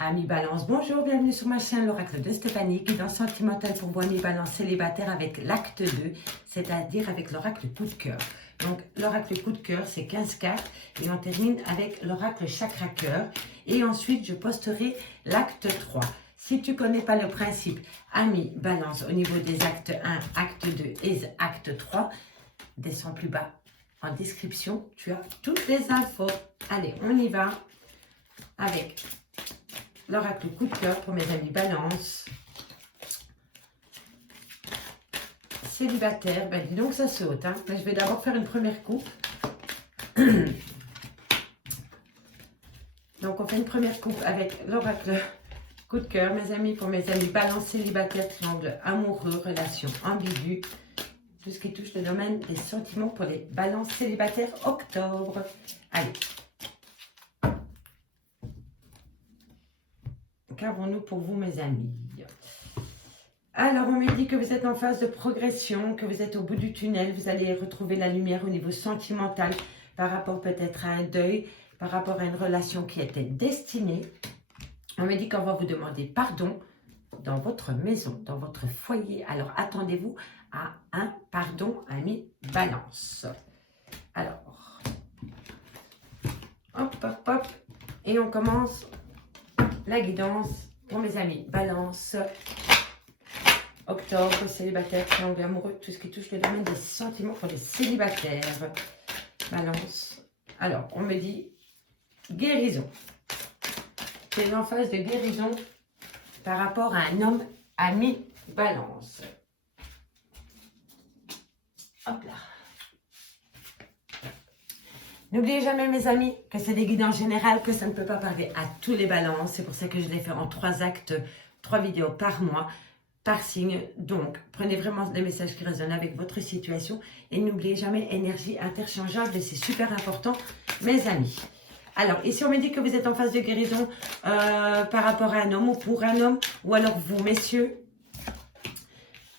Amis Balance, bonjour, bienvenue sur ma chaîne l'oracle de Stéphanie, guidance sentimentale pour vous amis Balance célibataire avec l'acte 2, c'est-à-dire avec l'oracle coup de cœur. Donc l'oracle coup de cœur c'est 15 cartes et on termine avec l'oracle chakra cœur et ensuite je posterai l'acte 3. Si tu ne connais pas le principe, amis Balance, au niveau des actes 1, acte 2 et acte 3, descends plus bas en description, tu as toutes les infos. Allez, on y va avec l'oracle coup de cœur pour mes amis Balance. Célibataire, ben dis donc ça saute. Hein. Mais je vais d'abord faire une première coupe. Donc on fait une première coupe avec l'oracle coup de cœur, mes amis, pour mes amis Balance célibataire, triangle amoureux, relation ambiguë. Tout ce qui touche le domaine des sentiments pour les Balances célibataires octobre. Allez. Qu'avons-nous pour vous, mes amis? Alors, on me dit que vous êtes en phase de progression, que vous êtes au bout du tunnel. Vous allez retrouver la lumière au niveau sentimental par rapport peut-être à un deuil, par rapport à une relation qui était destinée. On me dit qu'on va vous demander pardon dans votre maison, dans votre foyer. Alors, attendez-vous à un pardon, ami Balance. Alors, hop, hop, hop. Et on commence la guidance pour mes amis Balance, octobre, célibataire, triangle amoureux, tout ce qui touche le domaine des sentiments pour les célibataires. Balance. Alors, on me dit guérison. C'est en phase de guérison par rapport à un homme ami Balance. Hop là. N'oubliez jamais, mes amis, que c'est des guidances générales, que ça ne peut pas parler à tous les balances. C'est pour ça que je les fais en 3 actes, 3 vidéos par mois, par signe. Donc, prenez vraiment des messages qui résonnent avec votre situation. Et n'oubliez jamais, énergie interchangeable, et c'est super important, mes amis. Alors, ici, on me dit que vous êtes en phase de guérison par rapport à un homme ou pour un homme, ou alors vous, messieurs.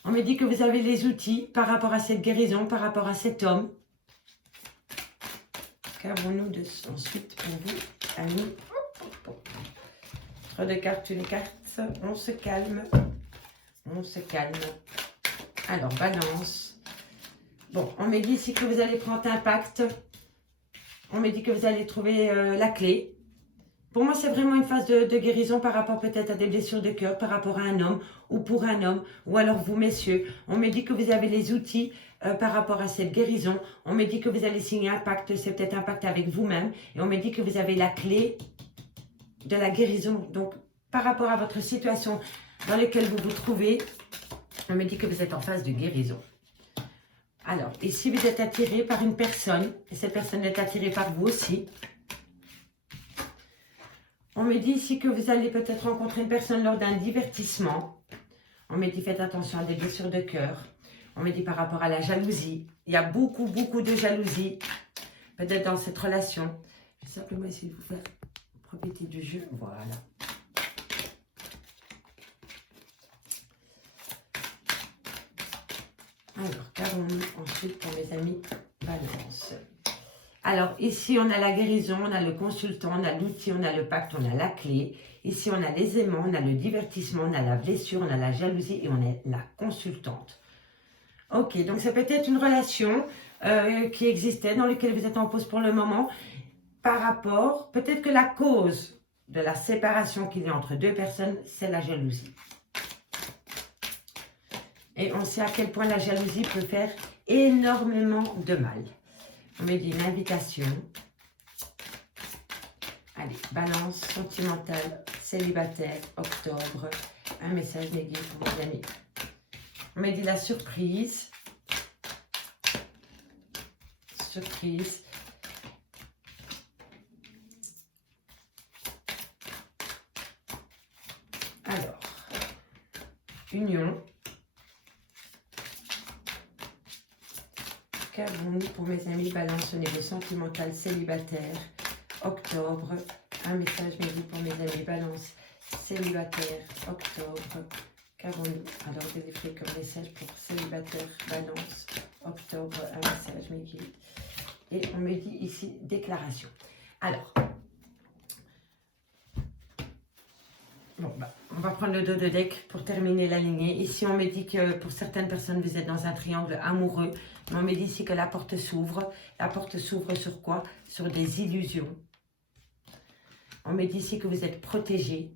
On me dit que vous avez les outils par rapport à cette guérison, par rapport à cet homme. Qu'avons-nous ensuite pour vous, amis? Trop de cartes, une carte. On se calme. On se calme. Alors, Balance. Bon, on me dit ici que vous allez prendre un pacte. On me dit que vous allez trouver la clé. Pour moi, c'est vraiment une phase de guérison par rapport peut-être à des blessures de cœur, par rapport à un homme ou pour un homme, ou alors vous, messieurs. On me dit que vous avez les outils par rapport à cette guérison. On me dit que vous allez signer un pacte, c'est peut-être un pacte avec vous-même. Et on me dit que vous avez la clé de la guérison. Donc, par rapport à votre situation dans laquelle vous vous trouvez, on me dit que vous êtes en phase de guérison. Alors, ici, vous êtes attiré par une personne, et cette personne est attirée par vous aussi. On me dit ici que vous allez peut-être rencontrer une personne lors d'un divertissement. On me dit faites attention à des blessures de cœur. On me dit par rapport à la jalousie. Il y a beaucoup de jalousie. Peut-être dans cette relation. Je vais simplement essayer de vous faire profiter du jeu. Voilà. Alors, qu'avons-nous ensuite pour mes amis Balance? Alors, ici, on a la guérison, on a le consultant, on a l'outil, on a le pacte, on a la clé. Ici, on a les aimants, on a le divertissement, on a la blessure, on a la jalousie et on a la consultante. Ok, donc ça peut être une relation qui existait, dans laquelle vous êtes en pause pour le moment, par rapport, peut-être que la cause de la séparation qu'il y a entre deux personnes, c'est la jalousie. Et on sait à quel point la jalousie peut faire énormément de mal. On me dit une invitation. Allez, Balance, sentimentale, célibataire, octobre. Un message négatif pour mes amis. On me dit la surprise. Surprise. Alors, union. Qu'avons-nous pour mes amis Balance au niveau sentimental, célibataire, octobre? Un message négatif pour mes amis Balance, célibataire, octobre. Qu'avons-nous? Alors, délivré comme message pour célibataire, Balance, octobre, un message négatif. Et on me dit ici déclaration. Alors, Bon, bah, on va prendre le dos de deck pour terminer la lignée. Ici, on me dit que pour certaines personnes, vous êtes dans un triangle amoureux. Mais on me dit ici que la porte s'ouvre. La porte s'ouvre sur quoi? Sur des illusions. On me dit ici que vous êtes protégé.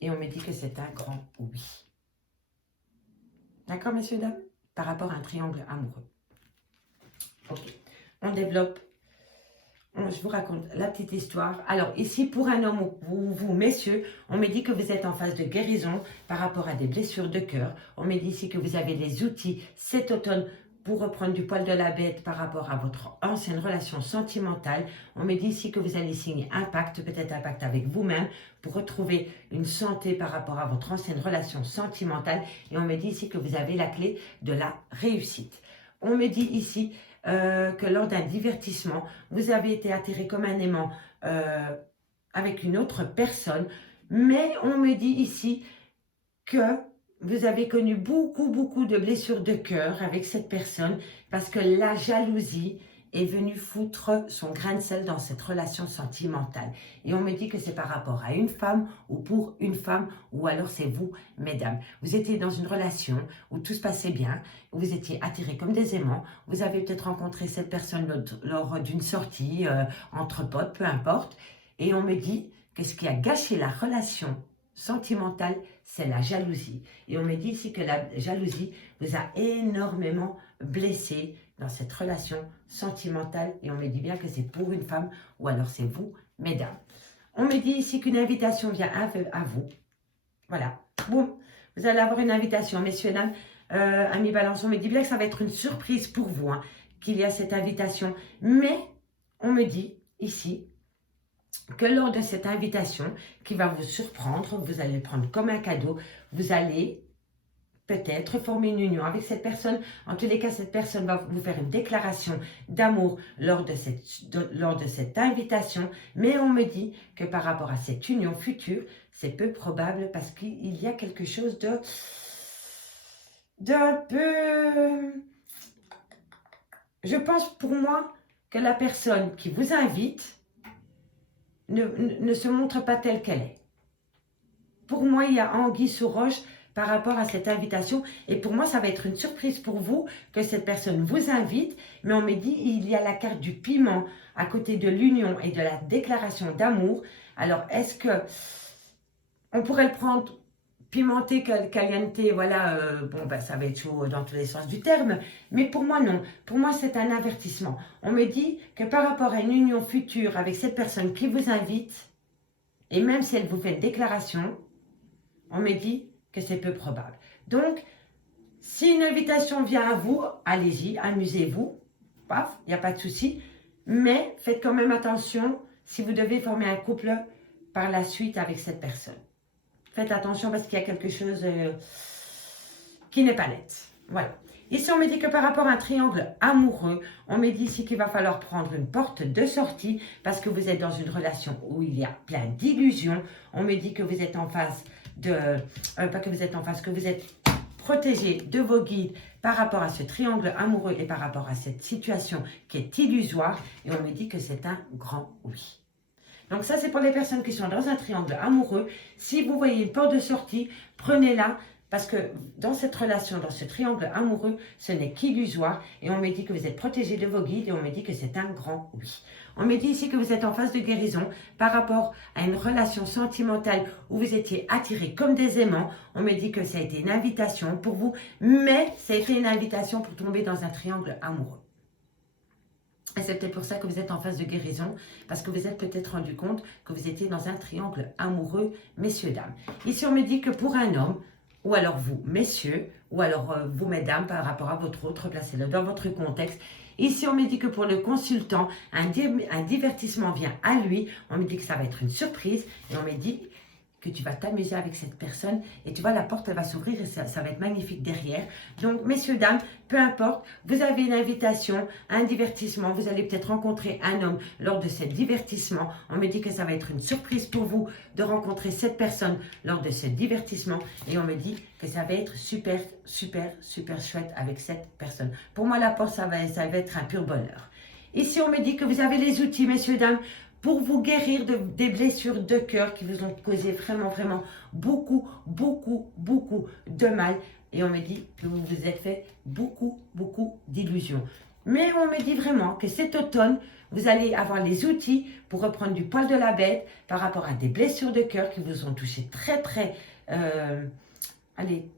Et on me dit que c'est un grand oui. D'accord, messieurs, dames? Par rapport à un triangle amoureux. Ok. On développe. Je vous raconte la petite histoire. Alors ici, pour un homme ou vous, messieurs, on me dit que vous êtes en phase de guérison par rapport à des blessures de cœur. On me dit ici que vous avez les outils cet automne pour reprendre du poil de la bête par rapport à votre ancienne relation sentimentale. On me dit ici que vous allez signer un pacte, peut-être un pacte avec vous-même, pour retrouver une santé par rapport à votre ancienne relation sentimentale. Et on me dit ici que vous avez la clé de la réussite. On me dit ici que lors d'un divertissement, vous avez été attiré comme un aimant avec une autre personne. Mais on me dit ici que vous avez connu beaucoup de blessures de cœur avec cette personne parce que la jalousie est venue foutre son grain de sel dans cette relation sentimentale. Et on me dit que c'est par rapport à une femme ou pour une femme, ou alors c'est vous, mesdames. Vous étiez dans une relation où tout se passait bien, où vous étiez attirés comme des aimants. Vous avez peut-être rencontré cette personne lors d'une sortie, entre potes, peu importe. Et on me dit que ce qui a gâché la relation sentimentale, c'est la jalousie. Et on me dit ici que la jalousie vous a énormément blessé dans cette relation sentimentale. Et on me dit bien que c'est pour une femme ou alors c'est vous, mesdames. On me dit ici qu'une invitation vient à vous. Voilà. Boum. Vous allez avoir une invitation, messieurs, dames. Amis Balance, on me dit bien que ça va être une surprise pour vous, hein, qu'il y a cette invitation. Mais on me dit ici que lors de cette invitation qui va vous surprendre, vous allez le prendre comme un cadeau, vous allez peut-être former une union avec cette personne. En tous les cas, cette personne va vous faire une déclaration d'amour lors de cette invitation. Mais on me dit que par rapport à cette union future, c'est peu probable parce qu'il y a quelque chose d'un peu... Je pense pour moi que la personne qui vous invite ne se montre pas telle qu'elle est. Pour moi, il y a anguille sous roche par rapport à cette invitation. Et pour moi, ça va être une surprise pour vous que cette personne vous invite. Mais on me dit, il y a la carte du piment à côté de l'union et de la déclaration d'amour. Alors, est-ce que on pourrait le prendre pimenté, caliente, voilà, bon, ben, ça va être chaud dans tous les sens du terme. Mais pour moi, non. Pour moi, c'est un avertissement. On me dit que par rapport à une union future avec cette personne qui vous invite, et même si elle vous fait une déclaration, on me dit que c'est peu probable. Donc, si une invitation vient à vous, allez-y, amusez-vous. Paf, il n'y a pas de souci. Mais faites quand même attention si vous devez former un couple par la suite avec cette personne. Faites attention parce qu'il y a quelque chose qui n'est pas net. Voilà. Ici, on me dit que par rapport à un triangle amoureux, on me dit ici qu'il va falloir prendre une porte de sortie parce que vous êtes dans une relation où il y a plein d'illusions. On me dit que vous êtes en face de... pas que vous êtes en face, que vous êtes protégé de vos guides par rapport à ce triangle amoureux et par rapport à cette situation qui est illusoire. Et on me dit que c'est un grand oui. Donc ça, c'est pour les personnes qui sont dans un triangle amoureux. Si vous voyez une porte de sortie, prenez-la. Parce que dans cette relation, dans ce triangle amoureux, ce n'est qu'illusoire. Et on me dit que vous êtes protégé de vos guides et on me dit que c'est un grand oui. On me dit ici que vous êtes en phase de guérison par rapport à une relation sentimentale où vous étiez attirés comme des aimants. On me dit que ça a été une invitation pour vous, mais ça a été une invitation pour tomber dans un triangle amoureux. Et c'est peut-être pour ça que vous êtes en phase de guérison, parce que vous êtes peut-être rendu compte que vous étiez dans un triangle amoureux, messieurs, dames. Ici, on me dit que pour un homme, ou alors vous, messieurs, ou alors vous, mesdames, par rapport à votre autre, placez-le dans votre contexte. Ici, on me dit que pour le consultant, un divertissement vient à lui. On me dit que ça va être une surprise. Et on me dit que tu vas t'amuser avec cette personne. Et tu vois, la porte, elle va s'ouvrir et ça va être magnifique derrière. Donc, messieurs, dames, peu importe, vous avez une invitation, un divertissement. Vous allez peut-être rencontrer un homme lors de ce divertissement. On me dit que ça va être une surprise pour vous de rencontrer cette personne lors de ce divertissement. Et on me dit que ça va être super, super, super chouette avec cette personne. Pour moi, la porte, ça va être un pur bonheur. Ici, on me dit que vous avez les outils, messieurs, dames, pour vous guérir des blessures de cœur qui vous ont causé vraiment, vraiment beaucoup, beaucoup, beaucoup de mal. Et on me dit que vous vous êtes fait beaucoup, beaucoup d'illusions. Mais on me dit vraiment que cet automne, vous allez avoir les outils pour reprendre du poil de la bête par rapport à des blessures de cœur qui vous ont touché très, très... allez,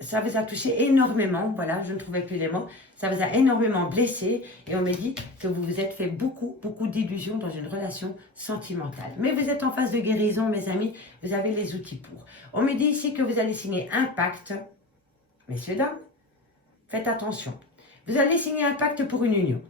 ça vous a touché énormément. Voilà, je ne trouvais plus les mots. Ça vous a énormément blessé. Et on me dit que vous vous êtes fait beaucoup, beaucoup d'illusions dans une relation sentimentale. Mais vous êtes en phase de guérison, mes amis. Vous avez les outils pour. On me dit ici que vous allez signer un pacte. Messieurs, dames, faites attention. Vous allez signer un pacte pour une union.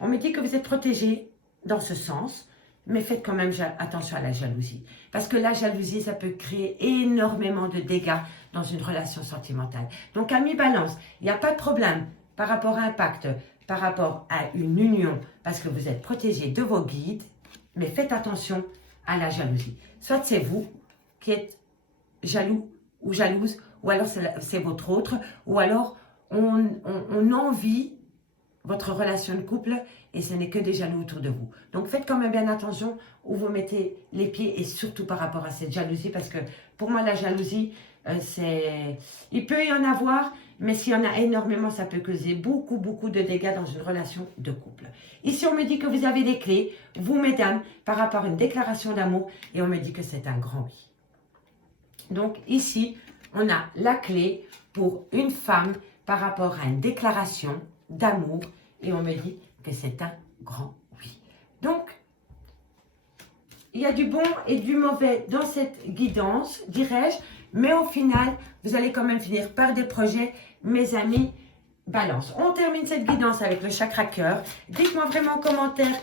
On me dit que vous êtes protégé dans ce sens, mais faites quand même attention à la jalousie. Parce que la jalousie, ça peut créer énormément de dégâts dans une relation sentimentale. Donc, amis balance, il n'y a pas de problème par rapport à un pacte, par rapport à une union, parce que vous êtes protégé de vos guides, mais faites attention à la jalousie. Soit c'est vous qui êtes jaloux ou jalouse, ou alors c'est votre autre, ou alors on envie votre relation de couple et ce n'est que des jaloux autour de vous. Donc faites quand même bien attention où vous mettez les pieds et surtout par rapport à cette jalousie parce que pour moi la jalousie, il peut y en avoir, mais s'il y en a énormément, ça peut causer beaucoup, beaucoup de dégâts dans une relation de couple. Ici, on me dit que vous avez des clés, vous mesdames, par rapport à une déclaration d'amour et on me dit que c'est un grand oui. Donc ici, on a la clé pour une femme par rapport à une déclaration d'amour et on me dit que c'est un grand oui. Donc, il y a du bon et du mauvais dans cette guidance, dirais-je, mais au final, vous allez quand même finir par des projets, mes amis, balance. On termine cette guidance avec le chakra cœur. Dites-moi vraiment en commentaire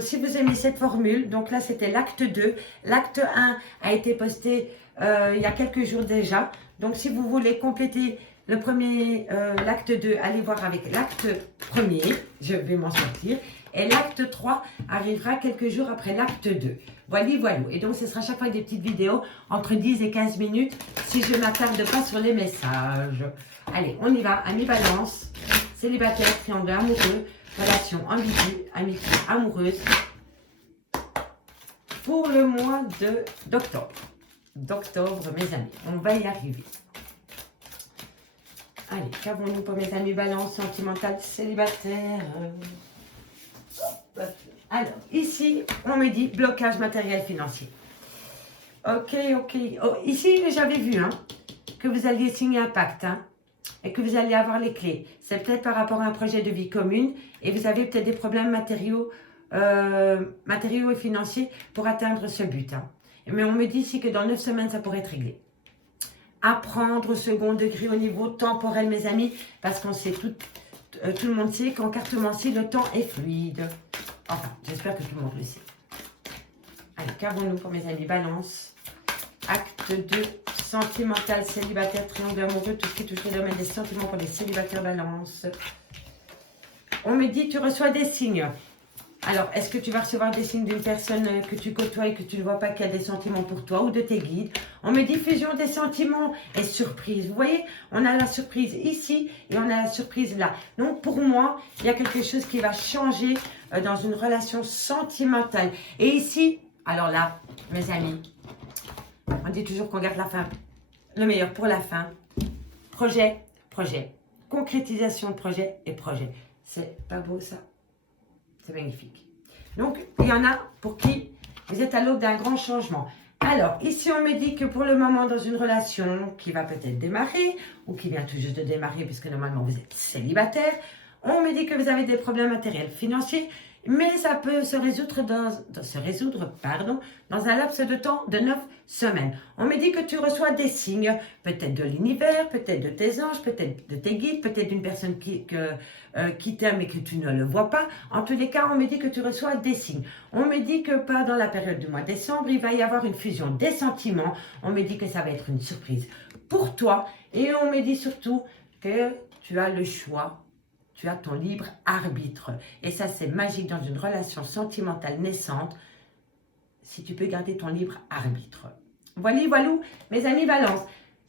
si vous aimez cette formule. Donc là, c'était l'acte 2. L'acte 1 a été posté il y a quelques jours déjà. Donc, si vous voulez compléter le premier, l'acte 2, allez voir avec l'acte 1er. Je vais m'en sortir. Et l'acte 3 arrivera quelques jours après l'acte 2. Voilà, voilà. Et donc, ce sera chaque fois des petites vidéos entre 10 et 15 minutes si je ne m'attarde pas sur les messages. Allez, on y va. Amis balance, célibataire, triangle amoureux, relation ambiguë, amitié amoureuse. Pour le mois d'octobre. D'octobre, mes amis. On va y arriver. Allez, qu'avons-nous pour mes amis balance, sentimentale, célibataire. Alors, ici, on me dit blocage matériel financier. Ok, ok. Oh, ici, j'avais vu que vous alliez signer un pacte et que vous alliez avoir les clés. C'est peut-être par rapport à un projet de vie commune et vous avez peut-être des problèmes matériaux et financiers pour atteindre ce but. Mais on me dit ici que dans 9 semaines, ça pourrait être réglé. Apprendre au second degré au niveau temporel, mes amis, parce qu'on sait tout le monde sait qu'en cartomancie, le temps est fluide. Enfin, j'espère que tout le monde le sait. Allez, qu'avons-nous pour mes amis balance? Acte 2, sentimental, célibataire, triangle amoureux, tout ce qui touche le domaine des sentiments pour les célibataires balance. On me dit, tu reçois des signes. Alors, est-ce que tu vas recevoir des signes d'une personne que tu côtoies et que tu ne vois pas qui a des sentiments pour toi ou de tes guides? On me dit fusion des sentiments et surprise. Vous voyez, on a la surprise ici et on a la surprise là. Donc, pour moi, il y a quelque chose qui va changer dans une relation sentimentale. Et ici, alors là, mes amis, on dit toujours qu'on garde la fin, le meilleur pour la fin. Projet, projet. Concrétisation de projet et projet. C'est pas beau ça? C'est magnifique. Donc, il y en a pour qui vous êtes à l'aube d'un grand changement. Alors, ici, on me dit que pour le moment, dans une relation qui va peut-être démarrer ou qui vient tout juste de démarrer, puisque normalement, vous êtes célibataire, on me dit que vous avez des problèmes matériels financiers, mais ça peut se résoudre dans un laps de temps de 9 semaines. On me dit que tu reçois des signes, peut-être de l'univers, peut-être de tes anges, peut-être de tes guides, peut-être d'une personne qui t'aime et que tu ne le vois pas. En tous les cas, on me dit que tu reçois des signes. On me dit que pendant la période du mois de décembre, il va y avoir une fusion des sentiments. On me dit que ça va être une surprise pour toi. Et on me dit surtout que tu as le choix. Tu as ton libre arbitre. Et ça, c'est magique dans une relation sentimentale naissante, si tu peux garder ton libre arbitre. Voilà, voilà, mes amis balance.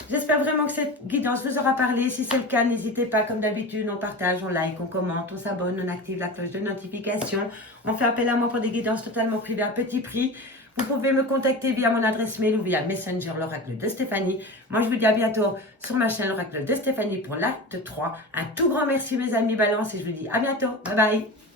J'espère vraiment que cette guidance vous aura parlé. Si c'est le cas, n'hésitez pas, comme d'habitude, on partage, on like, on commente, on s'abonne, on active la cloche de notification. On fait appel à moi pour des guidances totalement privées à petit prix. Vous pouvez me contacter via mon adresse mail ou via Messenger, l'oracle de Stéphanie. Moi, je vous dis à bientôt sur ma chaîne, l'oracle de Stéphanie, pour l'acte 3. Un tout grand merci, mes amis Balance, et je vous dis à bientôt. Bye bye.